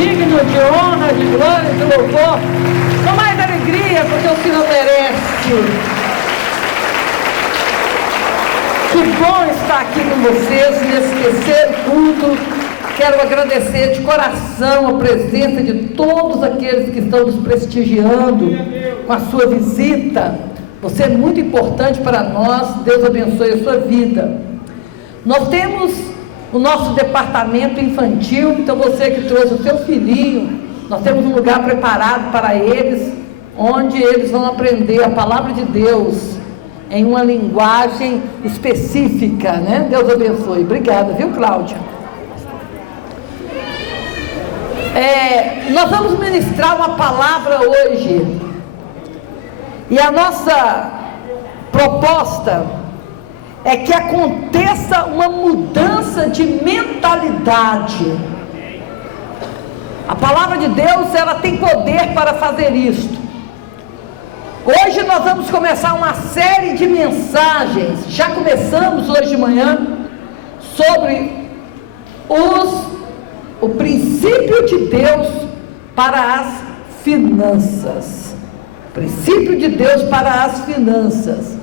digno de honra, de glória, de louvor, com mais alegria, porque o Senhor merece. Que bom estar aqui com vocês nesse terceiro culto. Quero agradecer de coração a presença de todos aqueles que estão nos prestigiando com a sua visita. Você é muito importante para nós. Deus abençoe a sua vida. Nós temos o nosso departamento infantil, então você que trouxe o seu filhinho, nós temos um lugar preparado para eles, onde eles vão aprender a palavra de Deus em uma linguagem específica, né? Deus abençoe. Obrigada, viu, Cláudia? Nós vamos ministrar uma palavra hoje, e a nossa proposta é que aconteça uma mudança de mentalidade. A palavra de Deus, ela tem poder para fazer isto. Hoje nós vamos começar uma série de mensagens, já começamos hoje de manhã, sobre o princípio de Deus para as finanças. Princípio de Deus para as finanças.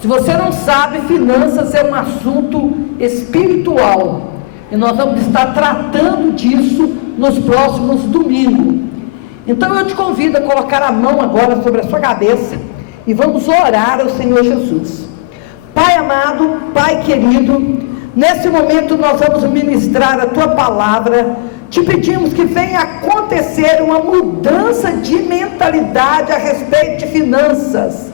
Se você não sabe, finanças é um assunto espiritual, e nós vamos estar tratando disso nos próximos domingos. Então eu te convido a colocar a mão agora sobre a sua cabeça e vamos orar ao Senhor Jesus. Pai amado, Pai querido, nesse momento nós vamos ministrar a Tua palavra. Te pedimos que venha acontecer uma mudança de mentalidade a respeito de finanças.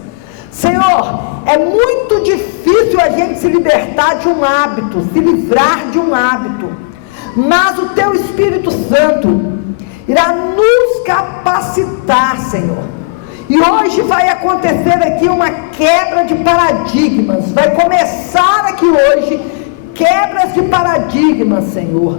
Senhor, é muito difícil a gente se libertar de um hábito, se livrar de um hábito, mas o Teu Espírito Santo irá nos capacitar, Senhor. E hoje vai acontecer aqui uma quebra de paradigmas. Vai começar aqui hoje quebras de paradigmas, Senhor.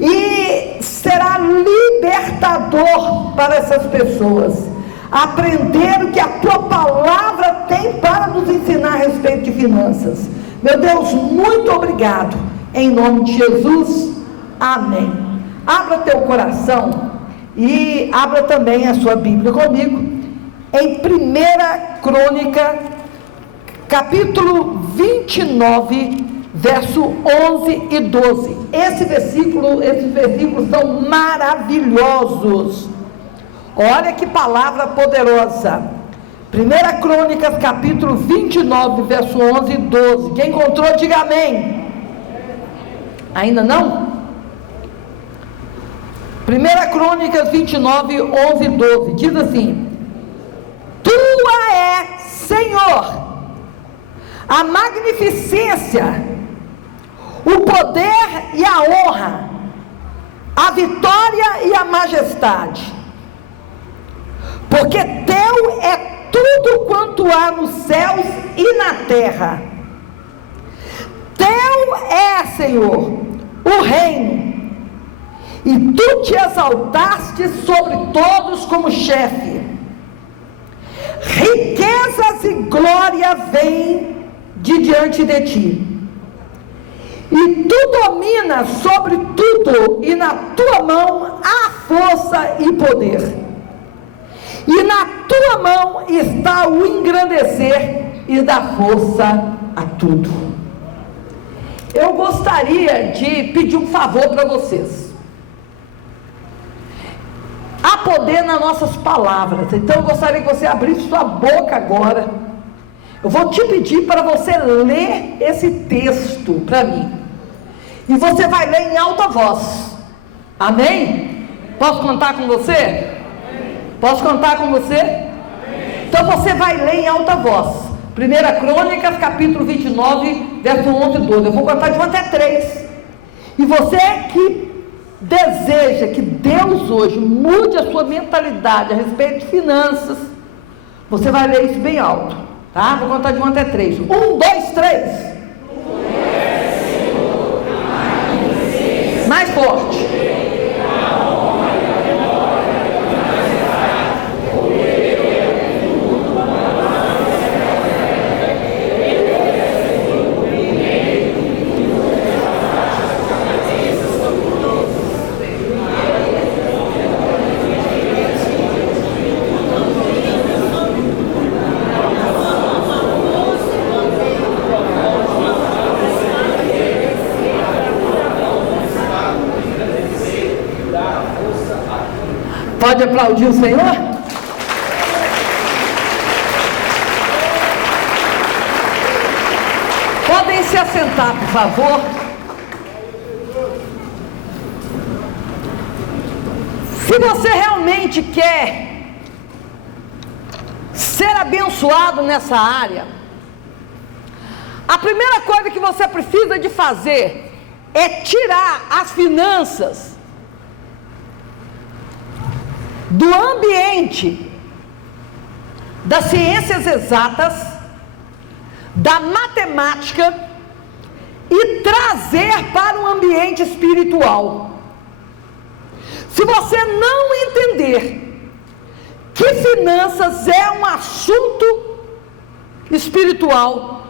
E será libertador para essas pessoas aprender o que a Tua palavra tem para nos ensinar a respeito de finanças. Meu Deus, muito obrigado. Em nome de Jesus, amém. Abra teu coração e abra também a sua Bíblia comigo em 1 Crônica, capítulo 29, verso 11 e 12. Esses versículos são maravilhosos. Olha que palavra poderosa. 1 Crônicas, capítulo 29, verso 11 e 12. Quem encontrou, diga amém. Ainda não? 1 Crônicas 29, 11 e 12, diz assim: Tua é, Senhor, a magnificência, o poder e a honra, a vitória e a majestade, porque Teu é tudo quanto há nos céus e na terra. Teu é, Senhor, o reino, e Tu te exaltaste sobre todos como chefe. Riquezas e glória vêm de diante de Ti, e Tu dominas sobre tudo, e na Tua mão há força e poder, e na Tua mão está o engrandecer e dar força a tudo. Eu gostaria de pedir um favor para vocês. Há poder nas nossas palavras, então eu gostaria que você abrisse sua boca agora. Eu vou te pedir para você ler esse texto para mim, e você vai ler em alta voz, amém? Posso contar com você? Posso contar com você? Então você vai ler em alta voz, 1 Crônicas, capítulo 29, verso 11 e 12, eu vou contar de 1 até 3, e você que deseja que Deus hoje mude a sua mentalidade a respeito de finanças, você vai ler isso bem alto, tá? Vou contar de 1 até 3. 1, 2, 3. Mais forte. Pode aplaudir o Senhor? Podem se assentar, por favor. Se você realmente quer ser abençoado nessa área, a primeira coisa que você precisa de fazer é tirar as finanças do ambiente das ciências exatas, da matemática, e trazer para um ambiente espiritual. Se você não entender que finanças é um assunto espiritual,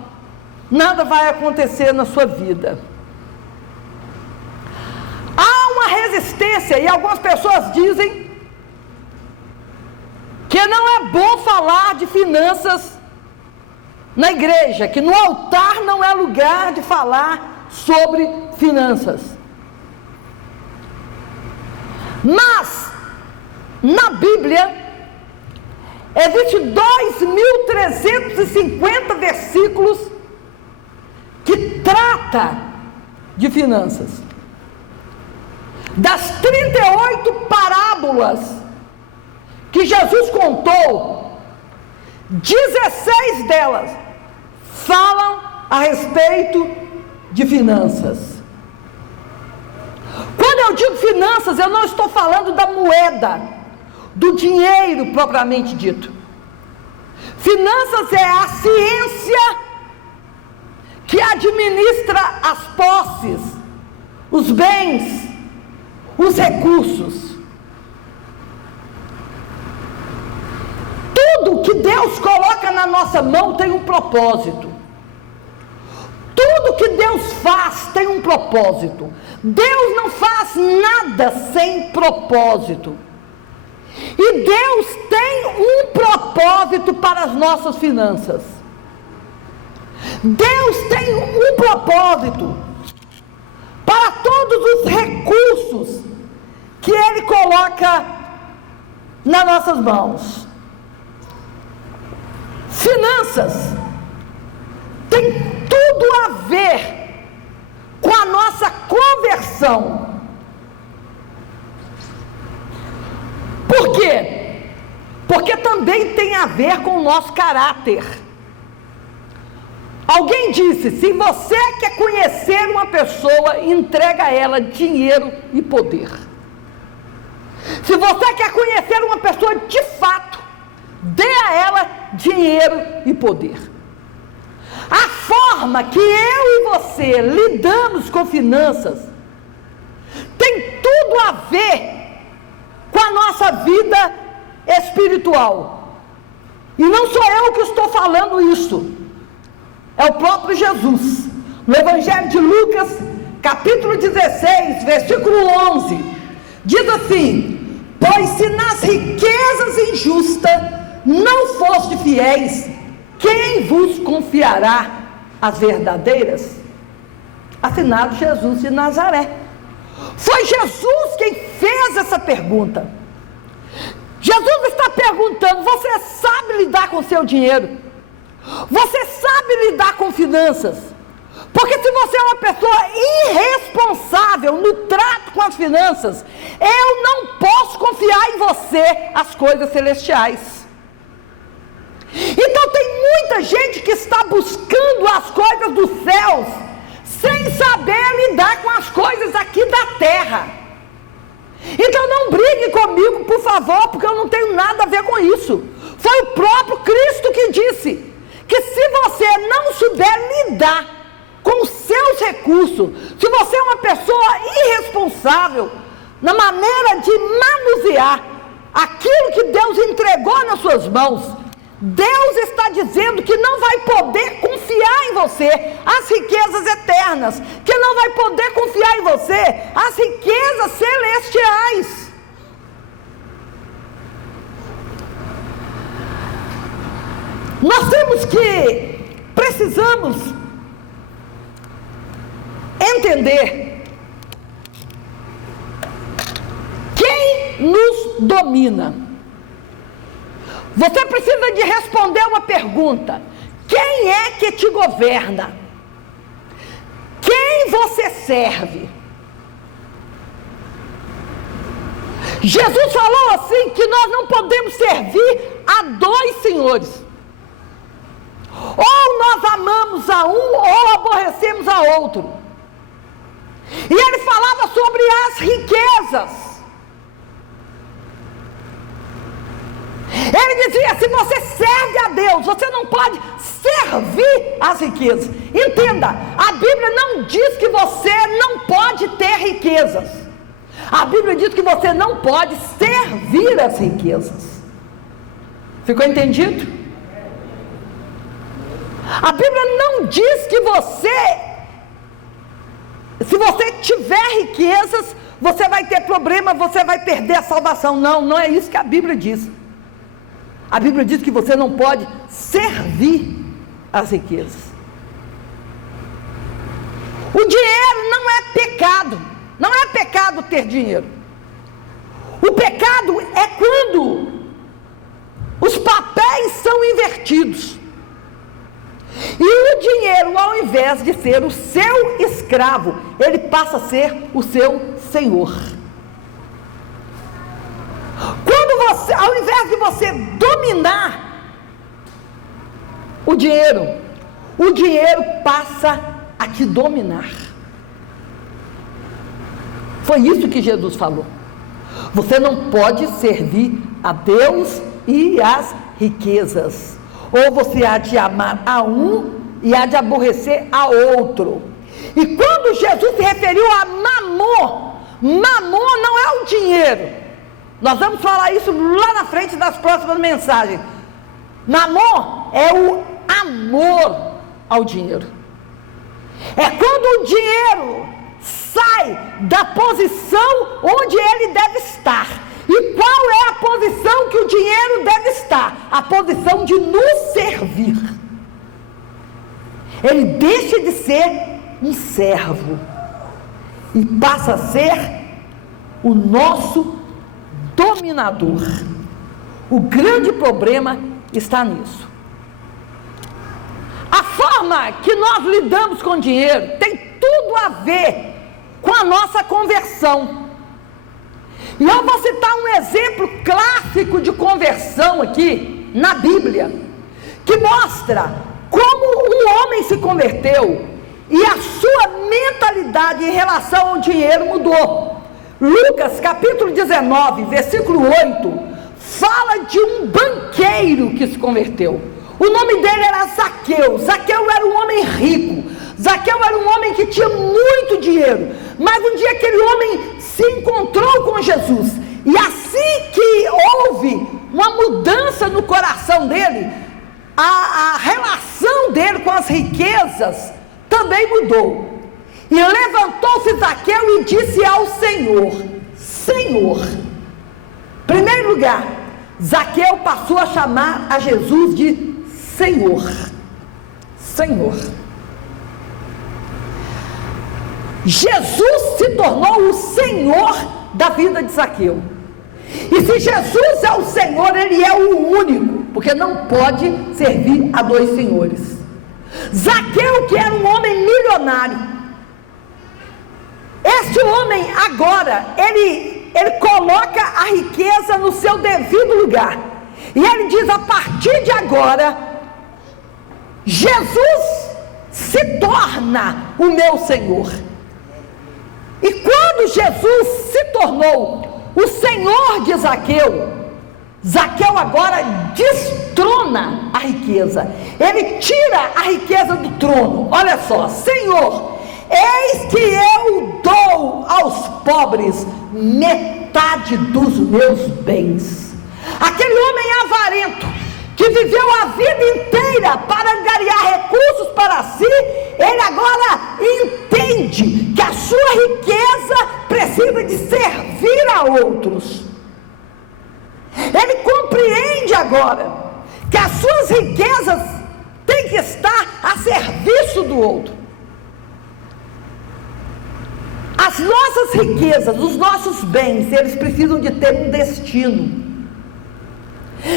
nada vai acontecer na sua vida. Há uma resistência, e algumas pessoas dizem que não é bom falar de finanças na igreja, que no altar não é lugar de falar sobre finanças. Mas, na Bíblia, existem 2.350 versículos que tratam de finanças. Das 38 parábolas que Jesus contou, 16 delas falam a respeito de finanças. Quando eu digo finanças, eu não estou falando da moeda, do dinheiro propriamente dito. Finanças é a ciência que administra as posses, os bens, os recursos. Tudo que Deus coloca na nossa mão tem um propósito. Tudo que Deus faz tem um propósito. Deus não faz nada sem propósito. E Deus tem um propósito para as nossas finanças. Deus tem um propósito para todos os recursos que Ele coloca nas nossas mãos. Finanças tem tudo a ver com a nossa conversão. Por quê? Porque também tem a ver com o nosso caráter. Alguém disse: se você quer conhecer uma pessoa, entrega a ela dinheiro e poder. Se você quer conhecer uma pessoa de fato, dê a ela dinheiro e poder. A forma que eu e você lidamos com finanças tem tudo a ver com a nossa vida espiritual. E não sou eu que estou falando isso, é o próprio Jesus. No Evangelho de Lucas, capítulo 16, versículo 11, diz assim: pois se nas riquezas injustas não foste fiéis, quem vos confiará as verdadeiras? Assinado Jesus de Nazaré. Foi Jesus quem fez essa pergunta. Jesus está perguntando: você sabe lidar com o seu dinheiro? Você sabe lidar com finanças? Porque se você é uma pessoa irresponsável no trato com as finanças, eu não posso confiar em você as coisas celestiais. Então tem muita gente que está buscando as coisas dos céus sem saber lidar com as coisas aqui da terra. Então não brigue comigo, por favor, porque eu não tenho nada a ver com isso. Foi o próprio Cristo que disse que se você não souber lidar com os seus recursos, se você é uma pessoa irresponsável na maneira de manusear aquilo que Deus entregou nas suas mãos, Deus está dizendo que não vai poder confiar em você as riquezas eternas, que não vai poder confiar em você as riquezas celestiais. Nós precisamos entender quem nos domina. Você precisa de responder uma pergunta: quem é que te governa? Quem você serve? Jesus falou assim que nós não podemos servir a dois senhores. Ou nós amamos a um ou aborrecemos a outro. E ele falava sobre as riquezas. Ele dizia: se você serve a Deus, você não pode servir as riquezas. Entenda, a Bíblia não diz que você não pode ter riquezas. A Bíblia diz que você não pode servir as riquezas. Ficou entendido? A Bíblia não diz que se você tiver riquezas, você vai ter problema, você vai perder a salvação. Não, não é isso que a Bíblia diz. A Bíblia diz que você não pode servir as riquezas. O dinheiro não é pecado. Não é pecado ter dinheiro. O pecado é quando os papéis são invertidos. E o dinheiro, ao invés de ser o seu escravo, ele passa a ser o seu senhor. Quando você, ao invés de você dominar o dinheiro passa a te dominar. Foi isso que Jesus falou. Você não pode servir a Deus e as riquezas. Ou você há de amar a um e há de aborrecer a outro. E quando Jesus se referiu a mamon não é o dinheiro. Nós vamos falar isso lá na frente das próximas mensagens. Mamon é o amor ao dinheiro. É quando o dinheiro sai da posição onde ele deve estar. E qual é a posição que o dinheiro deve estar? A posição de nos servir. Ele deixa de ser um servo e passa a ser o nosso dominador. O grande problema está nisso. A forma que nós lidamos com o dinheiro tem tudo a ver com a nossa conversão. E eu vou citar um exemplo clássico de conversão aqui na Bíblia, que mostra como um homem se converteu e a sua mentalidade em relação ao dinheiro mudou. Lucas capítulo 19, versículo 8, fala de um banqueiro que se converteu. O nome dele era Zaqueu. Zaqueu era um homem rico. Zaqueu era um homem que tinha muito dinheiro. Mas um dia aquele homem se encontrou com Jesus. E assim que houve uma mudança no coração dele, a relação dele com as riquezas também mudou. E levantou-se Zaqueu e disse ao Senhor: Senhor. Em primeiro lugar, Zaqueu passou a chamar a Jesus de Senhor. Senhor. Jesus se tornou o Senhor da vida de Zaqueu. E se Jesus é o Senhor, Ele é o único, porque não pode servir a dois senhores. Zaqueu, que era um homem milionário, este homem agora, ele coloca a riqueza no seu devido lugar. E ele diz: a partir de agora, Jesus se torna o meu Senhor. E quando Jesus se tornou o Senhor de Zaqueu, Zaqueu agora destrona a riqueza. Ele tira a riqueza do trono. Olha só: Senhor, eis que eu dou aos pobres metade dos meus bens. Aquele homem avarento, que viveu a vida inteira para angariar recursos para si, ele agora entende que a sua riqueza precisa de servir a outros. Ele compreende agora que as suas riquezas têm que estar a serviço do outro. As nossas riquezas, os nossos bens, eles precisam de ter um destino.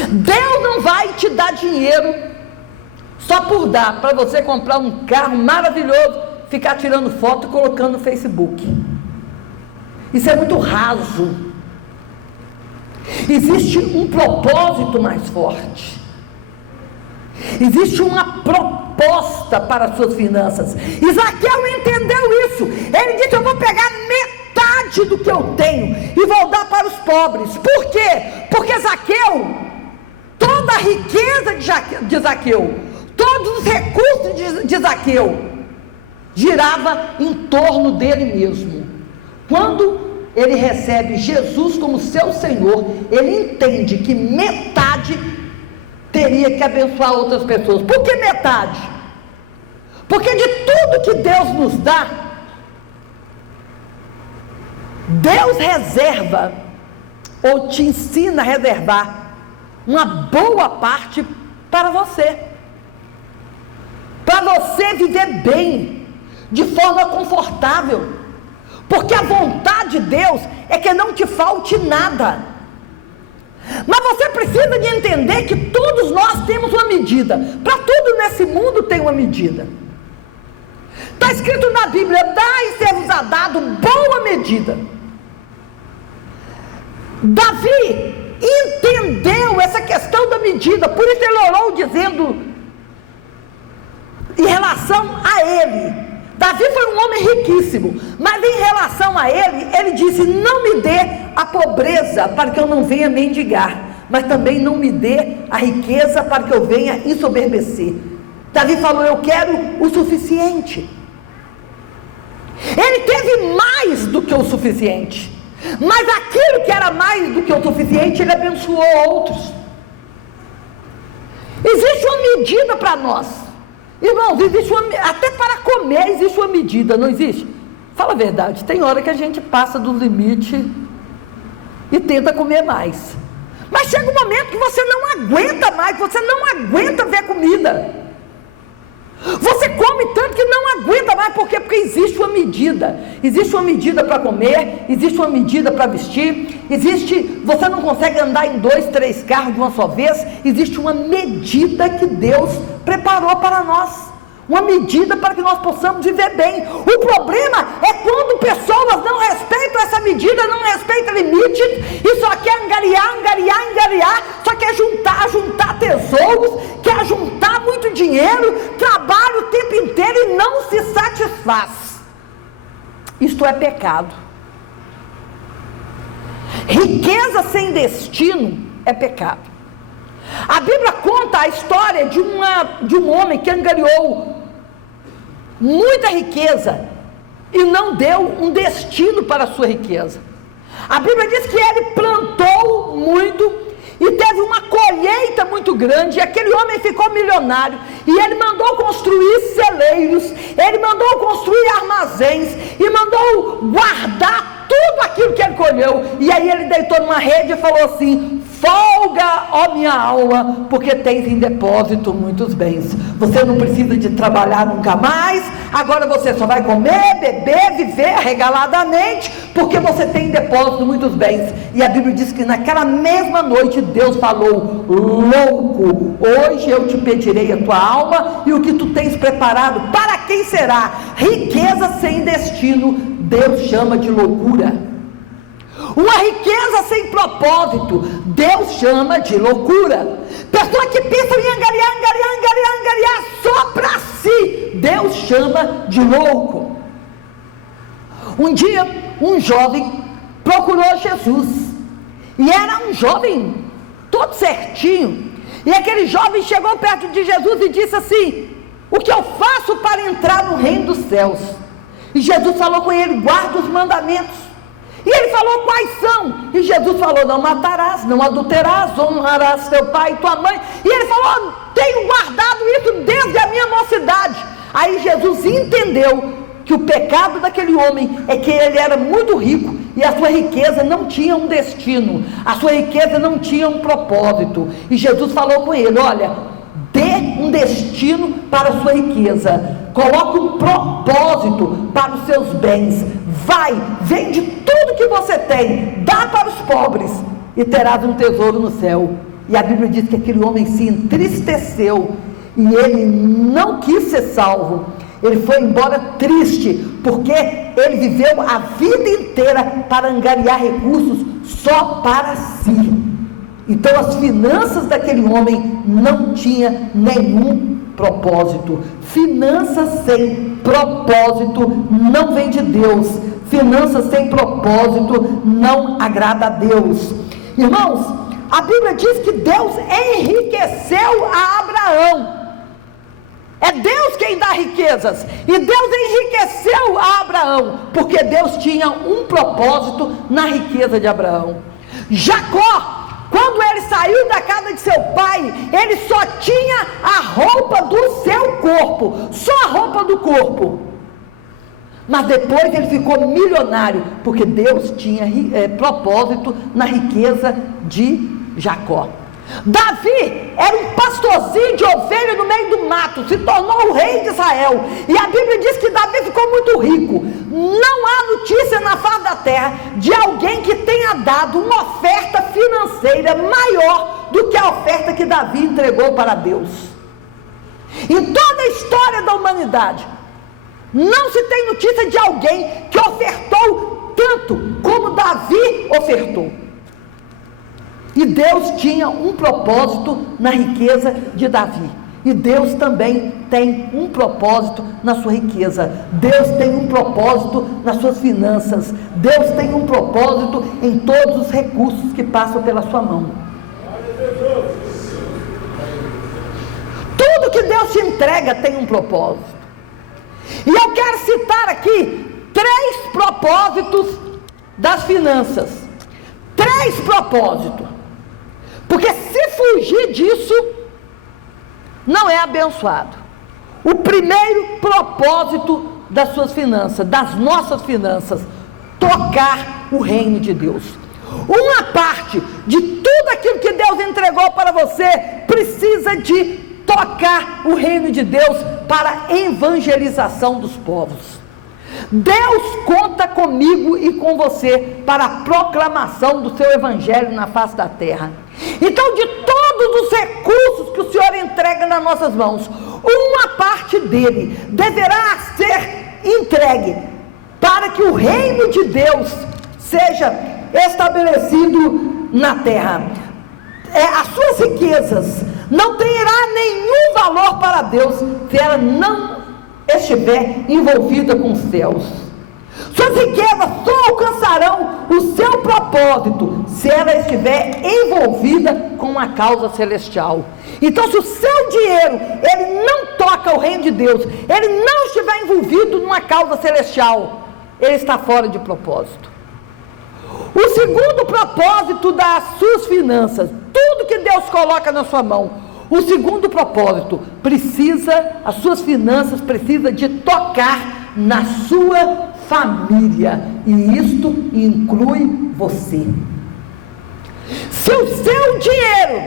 Deus não vai te dar dinheiro só por dar, para você comprar um carro maravilhoso, ficar tirando foto e colocando no Facebook. Isso é muito raso. Existe um propósito mais forte. Existe uma proposta para as suas finanças. E Zaqueu entendeu isso. Ele disse: eu vou pegar metade do que eu tenho e vou dar para os pobres. Por quê? Porque Zaqueu, toda a riqueza de Zaqueu, todos os recursos de Zaqueu girava em torno dele mesmo. Quando ele recebe Jesus como seu Senhor, ele entende que metade teria que abençoar outras pessoas. Por que metade? Porque de tudo que Deus nos dá, Deus reserva, ou te ensina a reservar, uma boa parte para você. Para você viver bem, de forma confortável. Porque a vontade de Deus é que não te falte nada. Mas você precisa de entender que todos nós temos uma medida. Para tudo nesse mundo tem uma medida. Está escrito na Bíblia: dá e ser-vos-á dado boa medida. Davi entendeu essa questão da medida, por isso ele orou dizendo, em relação a ele. Davi foi um homem riquíssimo, mas em relação a ele, ele disse: não me dê a pobreza para que eu não venha mendigar, mas também não me dê a riqueza para que eu venha ensoberbecer. Davi falou: eu quero o suficiente. Ele teve mais do que o suficiente, mas aquilo que era mais do que o suficiente, ele abençoou outros. Existe uma medida para nós. Irmãos, existe até para comer existe uma medida, não existe? Fala a verdade, tem hora que a gente passa do limite e tenta comer mais. Mas chega um momento que você não aguenta mais, você não aguenta ver comida. Você come tanto que não aguenta mais. Por quê? Porque existe uma medida. Existe uma medida para comer, existe uma medida para vestir, você não consegue andar em 2, 3 carros de uma só vez. Existe uma medida que Deus preparou para nós. Uma medida para que nós possamos viver bem. O problema é quando pessoas não respeitam essa medida, não respeitam limites, e só quer angariar, só quer juntar tesouros, quer juntar muito dinheiro, trabalha o tempo inteiro e não se satisfaz. Isto é pecado. Riqueza sem destino é pecado. A Bíblia conta a história de um homem que angariou muita riqueza e não deu um destino para a sua riqueza. A Bíblia diz que ele plantou muito e teve uma colheita muito grande, e aquele homem ficou milionário, e ele mandou construir celeiros, ele mandou construir armazéns, e mandou guardar tudo aquilo que ele colheu. E aí ele deitou numa rede e falou assim: folga, ó minha alma, porque tens em depósito muitos bens. Você não precisa de trabalhar nunca mais, agora você só vai comer, beber, viver regaladamente, porque você tem em depósito muitos bens. E a Bíblia diz que naquela mesma noite Deus falou: louco, hoje eu te pedirei a tua alma, e o que tu tens preparado, para quem será? Riqueza sem destino, Deus chama de loucura. Uma riqueza sem propósito, Deus chama de loucura. Pessoas que pensam em angariar só para si, Deus chama de louco. Um dia, um jovem procurou Jesus, e era um jovem todo certinho, e aquele jovem chegou perto de Jesus e disse assim: o que eu faço para entrar no reino dos céus? E Jesus falou com ele: guarda os mandamentos. E ele falou: quais são? E Jesus falou: não matarás, não adulterarás, honrarás teu pai e tua mãe. E ele falou: tenho guardado isso desde a minha mocidade. Aí Jesus entendeu que o pecado daquele homem é que ele era muito rico, e a sua riqueza não tinha um destino, a sua riqueza não tinha um propósito. E Jesus falou com ele: olha, dê um destino para a sua riqueza, coloque um propósito para os seus bens, vai, vende tudo que você tem, dá para os pobres, e terás um tesouro no céu. E a Bíblia diz que aquele homem se entristeceu, e ele não quis ser salvo, ele foi embora triste, porque ele viveu a vida inteira para angariar recursos só para si. Então as finanças daquele homem não tinham nenhum propósito. Finanças sem propósito não vem de Deus. Finanças sem propósito não agrada a Deus. Irmãos, a Bíblia diz que Deus enriqueceu a Abraão. É Deus quem dá riquezas, e Deus enriqueceu a Abraão, porque Deus tinha um propósito na riqueza de Abraão. Jacó, quando ele saiu da casa de seu pai, ele só tinha a roupa do seu corpo, só a roupa do corpo. Mas depois ele ficou milionário, porque Deus tinha propósito na riqueza de Jacó. Davi era um pastorzinho de ovelha no meio do mato, se tornou o rei de Israel, e a Bíblia diz que Davi ficou muito rico. Não há notícia na face da terra de alguém que tenha dado uma oferta financeira maior do que a oferta que Davi entregou para Deus. Em toda a história da humanidade, não se tem notícia de alguém que ofertou tanto como Davi ofertou. E Deus tinha um propósito na riqueza de Davi. E Deus também tem um propósito na sua riqueza. Deus tem um propósito nas suas finanças. Deus tem um propósito em todos os recursos que passam pela sua mão. Tudo que Deus te entrega tem um propósito. E eu quero citar aqui 3 propósitos das finanças. 3 propósitos. Porque se fugir disso, não é abençoado. O primeiro propósito das suas finanças, das nossas finanças, tocar o reino de Deus. Uma parte de tudo aquilo que Deus entregou para você, precisa de tocar o reino de Deus para a evangelização dos povos. Deus conta comigo e com você para a proclamação do seu evangelho na face da terra. Então, de todos os recursos que o Senhor entrega nas nossas mãos, uma parte dele deverá ser entregue para que o reino de Deus seja estabelecido na terra. As suas riquezas não terá nenhum valor para Deus se ela não estiver envolvida com os céus. Suas riquezas só alcançarão o seu propósito se ela estiver envolvida com uma causa celestial. Então, se o seu dinheiro ele não toca o reino de Deus, ele não estiver envolvido numa causa celestial, ele está fora de propósito. O segundo propósito das suas finanças, tudo que Deus coloca na sua mão, o segundo propósito, as suas finanças precisam de tocar na sua família, e isto inclui você. Se o seu dinheiro,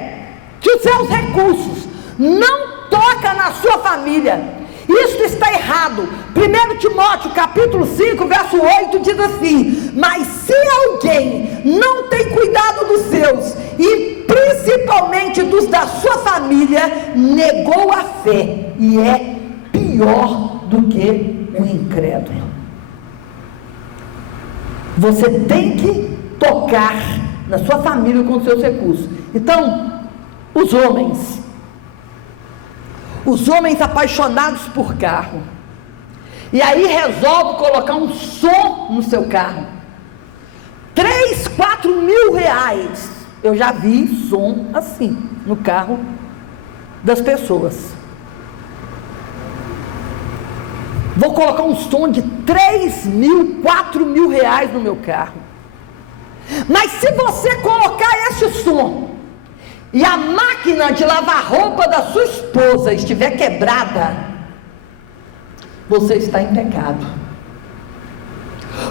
se os seus recursos não tocam na sua família, isso está errado. 1 Timóteo capítulo 5, verso 8 diz assim: mas se alguém não tem cuidado dos seus, e principalmente dos da sua família, negou a fé, e é pior do que o incrédulo. Você tem que tocar na sua família com os seus recursos. Então, os homens apaixonados por carro, e aí resolve colocar um som no seu carro, 3, 4 mil reais. Eu já vi som assim no carro das pessoas. Vou colocar um som de 3 mil, 4 mil reais no meu carro. Mas se você colocar esse som e a máquina de lavar roupa da sua esposa estiver quebrada, você está em pecado,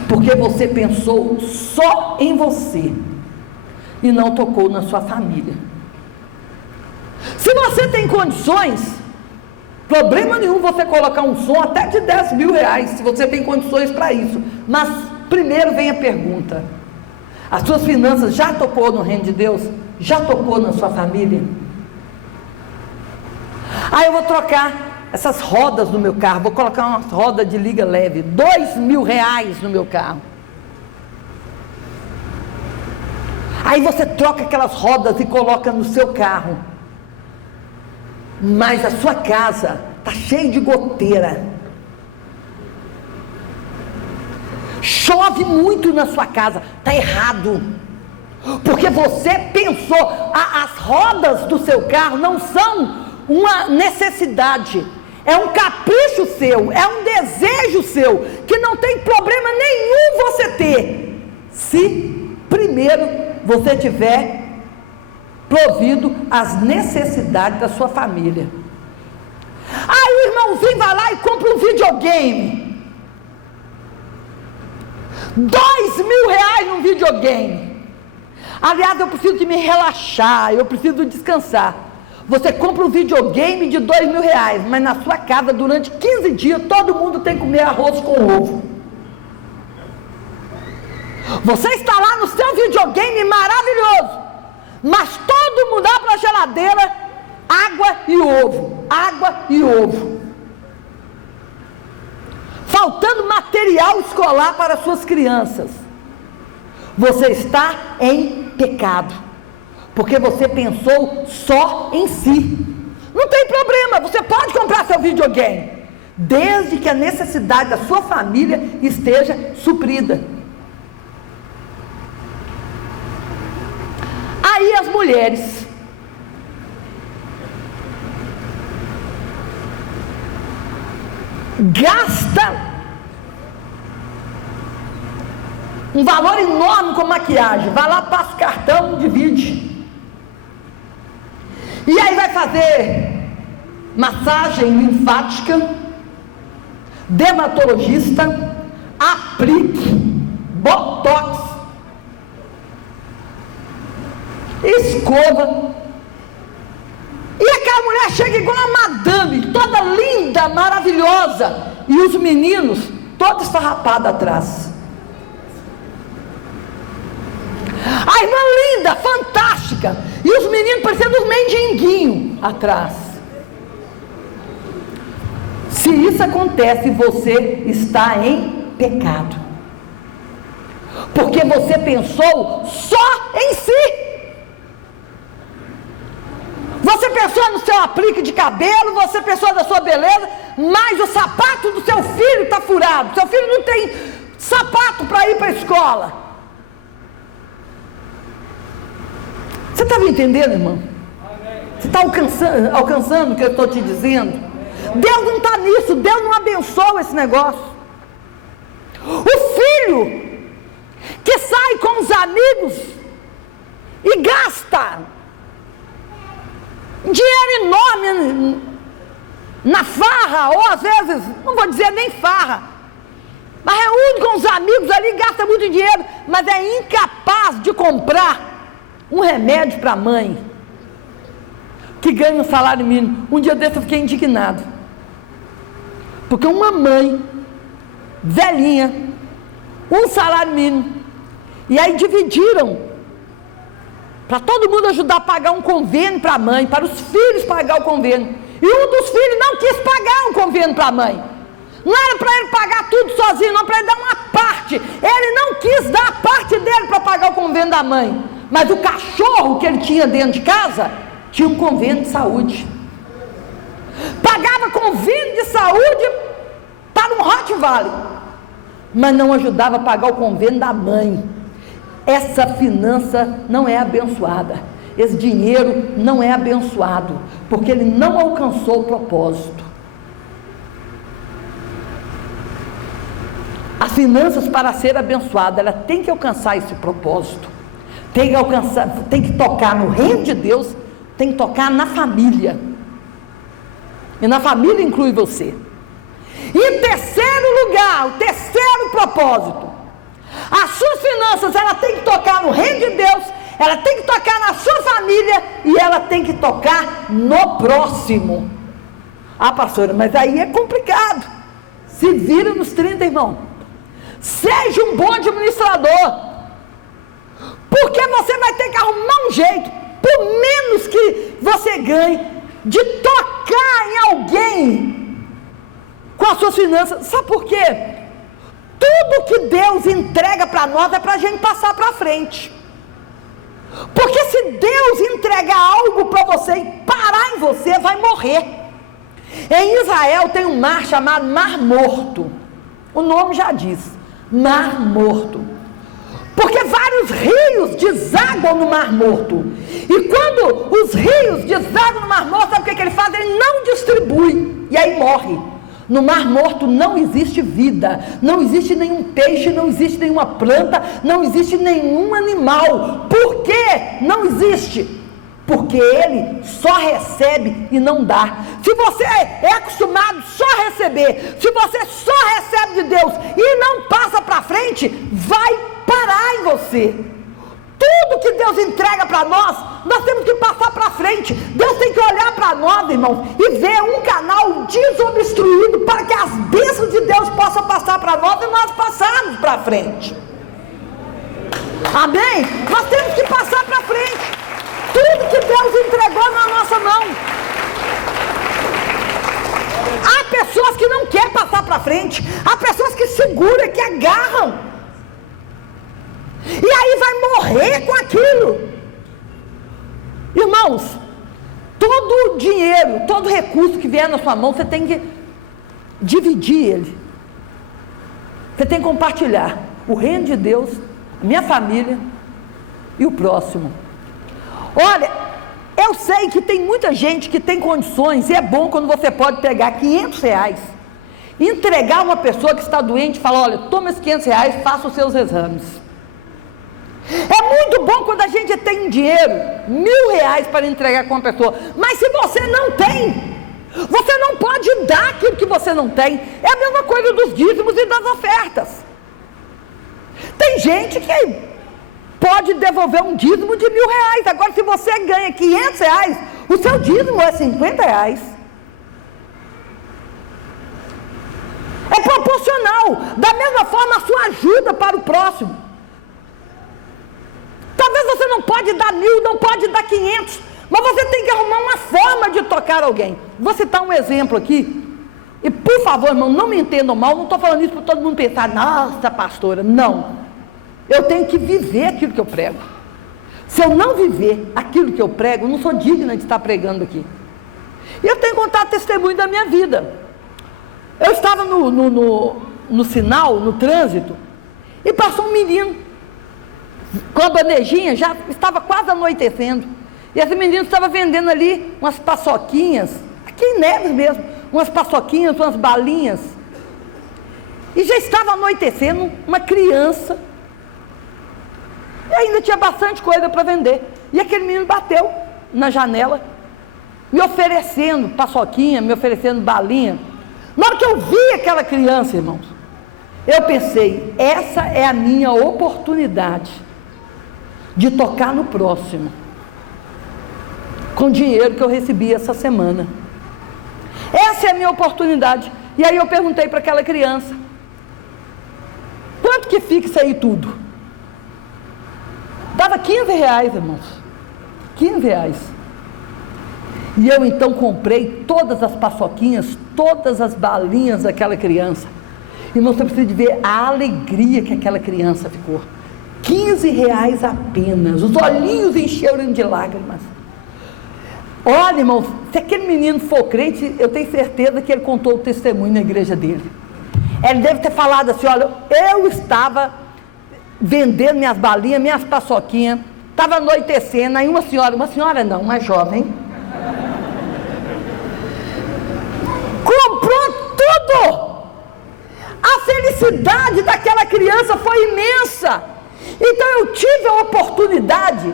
porque você pensou só em você e não tocou na sua família. Se você tem condições, problema nenhum você colocar um som até de 10 mil reais, se você tem condições para isso. Mas primeiro vem a pergunta: as suas finanças já tocou no reino de Deus? Já tocou na sua família? Eu vou trocar essas rodas no meu carro, vou colocar uma roda de liga leve, 2 mil reais no meu carro. Aí você troca aquelas rodas e coloca no seu carro, mas a sua casa está cheia de goteira, chove muito na sua casa. Está errado, porque você pensou, as rodas do seu carro não são uma necessidade, é um capricho seu, é um desejo seu, que não tem problema nenhum você ter, se primeiro você tiver provido as necessidades da sua família. Aí o irmãozinho vai lá e compra um videogame, 2 mil reais num videogame. Aliás, eu preciso de me relaxar, eu preciso descansar. Você compra um videogame de 2 mil reais, mas na sua casa durante 15 dias todo mundo tem que comer arroz com ovo. Você está lá no seu videogame maravilhoso, mas todo mundo dá para a geladeira água e ovo, água e ovo. Faltando material escolar para suas crianças. Você está em pecado, porque você pensou só em si. Não tem problema, você pode comprar seu videogame, desde que a necessidade da sua família esteja suprida. Aí as mulheres gastam um valor enorme com maquiagem, vai lá, passa o cartão, divide, e aí vai fazer massagem linfática, dermatologista, aplique, botox, escova, e aquela mulher chega igual uma madame, toda linda, maravilhosa, e os meninos todos esfarrapados atrás. A irmã linda, fantástica, e os meninos parecendo uns mendiguinhos atrás. Se isso acontece, você está em pecado, porque você pensou só em si. Você pensou no seu aplique de cabelo, você pensou na sua beleza, mas o sapato do seu filho está furado, seu filho não tem sapato para ir para a escola. Você está me entendendo, irmão? Você está alcançando o que eu estou te dizendo? Deus não está nisso, Deus não abençoa esse negócio. O filho que sai com os amigos e gasta dinheiro enorme na farra, ou às vezes, não vou dizer nem farra, mas reúne com os amigos ali, gasta muito dinheiro, mas é incapaz de comprar um remédio para a mãe, que ganha um salário mínimo. Um dia desse eu fiquei indignado, porque uma mãe, velhinha, um salário mínimo, e aí dividiram, para todo mundo ajudar a pagar um convênio para a mãe, para os filhos pagar o convênio, e um dos filhos não quis pagar um convênio para a mãe. Não era para ele pagar tudo sozinho, não, para ele dar uma parte. Ele não quis dar a parte dele para pagar o convênio da mãe, mas o cachorro que ele tinha dentro de casa tinha um convênio de saúde, pagava convênio de saúde para um Rottweiler, mas não ajudava a pagar o convênio da mãe. Essa finança não é abençoada, esse dinheiro não é abençoado, porque ele não alcançou o propósito. As finanças, para ser abençoada, ela tem que alcançar esse propósito, tem que tocar no reino de Deus, tem que tocar na família, e na família inclui você. E em terceiro lugar, o terceiro propósito, as suas finanças, ela tem que tocar no reino de Deus, ela tem que tocar na sua família, e ela tem que tocar no próximo. Ah, pastora, mas aí é complicado. Se vira nos 30, irmão. Seja um bom administrador. Porque você vai ter que arrumar um jeito, por menos que você ganhe, de tocar em alguém com as suas finanças. Sabe por quê? Tudo que Deus entrega para nós é para a gente passar para frente. Porque se Deus entregar algo para você e parar em você, vai morrer. Em Israel tem um mar chamado Mar Morto. O nome já diz, Mar Morto. Porque vários rios desaguam no Mar Morto. E quando os rios desaguam no Mar Morto, sabe o que ele faz? Ele não distribui, e aí morre. No Mar Morto não existe vida, não existe nenhum peixe, não existe nenhuma planta, não existe nenhum animal. Por que não existe? Porque ele só recebe e não dá. Se você é acostumado só a receber, se você só recebe de Deus e não passa para frente, vai parar em você. Tudo que Deus entrega para nós temos que passar para frente. Deus tem que olhar para nós, irmãos, e ver um canal desobstruído para que as bênçãos de Deus possam passar para nós e nós passarmos para frente. Amém? Nós temos que passar para frente. Tudo que Deus entregou na nossa mão. Há pessoas que não querem passar para frente. Há pessoas que seguram, que agarram. E aí vai morrer com aquilo. Irmãos, todo o dinheiro, todo recurso que vier na sua mão, você tem que dividir ele. Você tem que compartilhar o reino de Deus, a minha família e o próximo. Olha, eu sei que tem muita gente que tem condições, e é bom quando você pode pegar R$500, entregar uma pessoa que está doente e falar, olha, toma esses R$500, faça os seus exames. É muito bom quando a gente tem dinheiro, R$1.000 para entregar com uma pessoa, mas se você não tem, você não pode dar aquilo que você não tem. É a mesma coisa dos dízimos e das ofertas. Tem gente que pode devolver um dízimo de R$1.000, agora se você ganha R$500, o seu dízimo é R$50. É proporcional. Da mesma forma, a sua ajuda para o próximo. Talvez você não pode dar 1.000, não pode dar 500, mas você tem que arrumar uma forma de tocar alguém. Vou citar um exemplo aqui, e por favor, irmão, não me entendam mal, não estou falando isso para todo mundo pensar, nossa, pastora, não. Eu tenho que viver aquilo que eu prego. Se eu não viver aquilo que eu prego, eu não sou digna de estar pregando aqui. E eu tenho que contar testemunho da minha vida. Eu estava no sinal, no trânsito, e passou um menino, com a bandejinha, já estava quase anoitecendo, e esse menino estava vendendo ali umas paçoquinhas, aqui em Neves mesmo, umas paçoquinhas, umas balinhas, e já estava anoitecendo, uma criança, e ainda tinha bastante coisa para vender, e aquele menino bateu na janela, me oferecendo paçoquinha, me oferecendo balinha. Na hora que eu vi aquela criança, irmãos, eu pensei, essa é a minha oportunidade de tocar no próximo, com o dinheiro que eu recebi essa semana. Essa é a minha oportunidade. E aí eu perguntei para aquela criança, quanto que fica isso aí tudo? Dava R$15, irmãos, R$15. E eu então comprei todas as paçoquinhas, todas as balinhas daquela criança. Irmãos, você precisa de ver a alegria que aquela criança ficou. R$15 apenas, os olhinhos encheram de lágrimas. Olha, irmãos, se aquele menino for crente, eu tenho certeza que ele contou o testemunho na igreja dele. Ele deve ter falado assim, olha, eu estava vendendo minhas balinhas, minhas paçoquinhas, estava anoitecendo, aí uma senhora não, uma jovem, comprou tudo. A felicidade daquela criança foi imensa. Então eu tive a oportunidade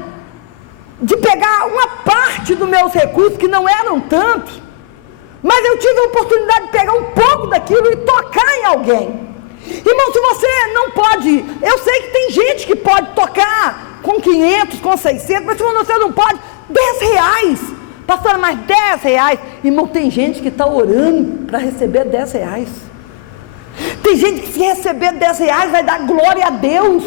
de pegar uma parte dos meus recursos, que não eram tantos, mas eu tive a oportunidade de pegar um pouco daquilo e tocar em alguém. Irmão, se você não pode, eu sei que tem gente que pode tocar com 500, com 600, mas se você não pode, R$10, Pastora, mas R$10? Irmão, tem gente que está orando para receber R$10. Tem gente que se receber R$10 vai dar glória a Deus.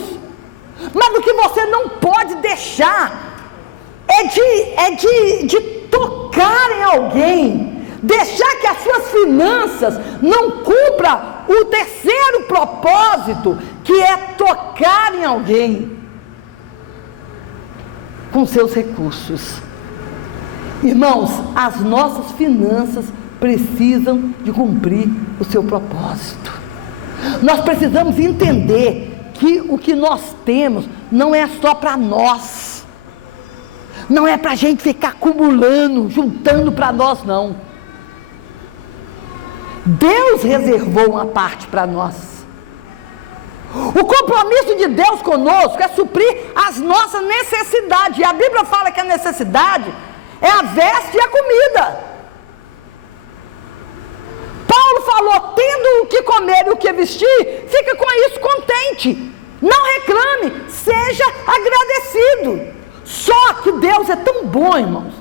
Mas o que você não pode deixar é de tocar em alguém, deixar que as suas finanças não cumpram o terceiro propósito, que é tocar em alguém com seus recursos. Irmãos, as nossas finanças precisam de cumprir o seu propósito. Nós precisamos entender que o que nós temos não é só para nós, não é para a gente ficar acumulando, juntando para nós, não. Deus reservou uma parte para nós. O compromisso de Deus conosco é suprir as nossas necessidades, e a Bíblia fala que a necessidade é a veste e a comida. Paulo falou, tendo o que comer e o que vestir, fica com isso contente, não reclame, seja agradecido. Só que Deus é tão bom, irmãos,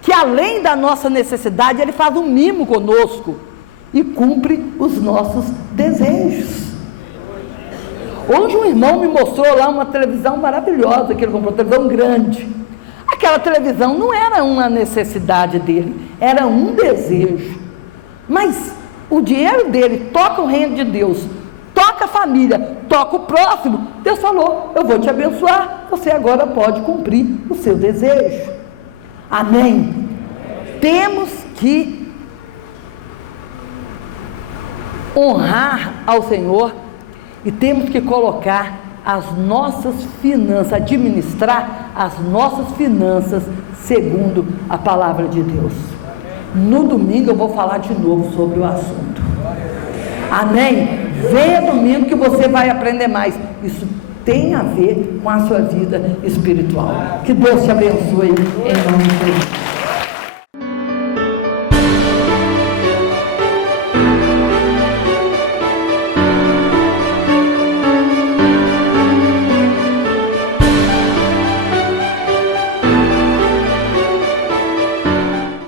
que além da nossa necessidade, Ele faz um mimo conosco e cumpre os nossos desejos. Hoje um irmão me mostrou lá uma televisão maravilhosa, que ele comprou, uma televisão grande. Aquela televisão não era uma necessidade dele, era um desejo. Mas o dinheiro dele toca o reino de Deus, toca a família, toca o próximo. Deus falou, eu vou te abençoar, você agora pode cumprir o seu desejo. Amém? Temos que honrar ao Senhor e temos que colocar as nossas finanças, administrar as nossas finanças segundo a palavra de Deus. No domingo eu vou falar de novo sobre o assunto. Amém? Venha domingo que você vai aprender mais. Isso tem a ver com a sua vida espiritual. Que Deus te abençoe em nome de Jesus.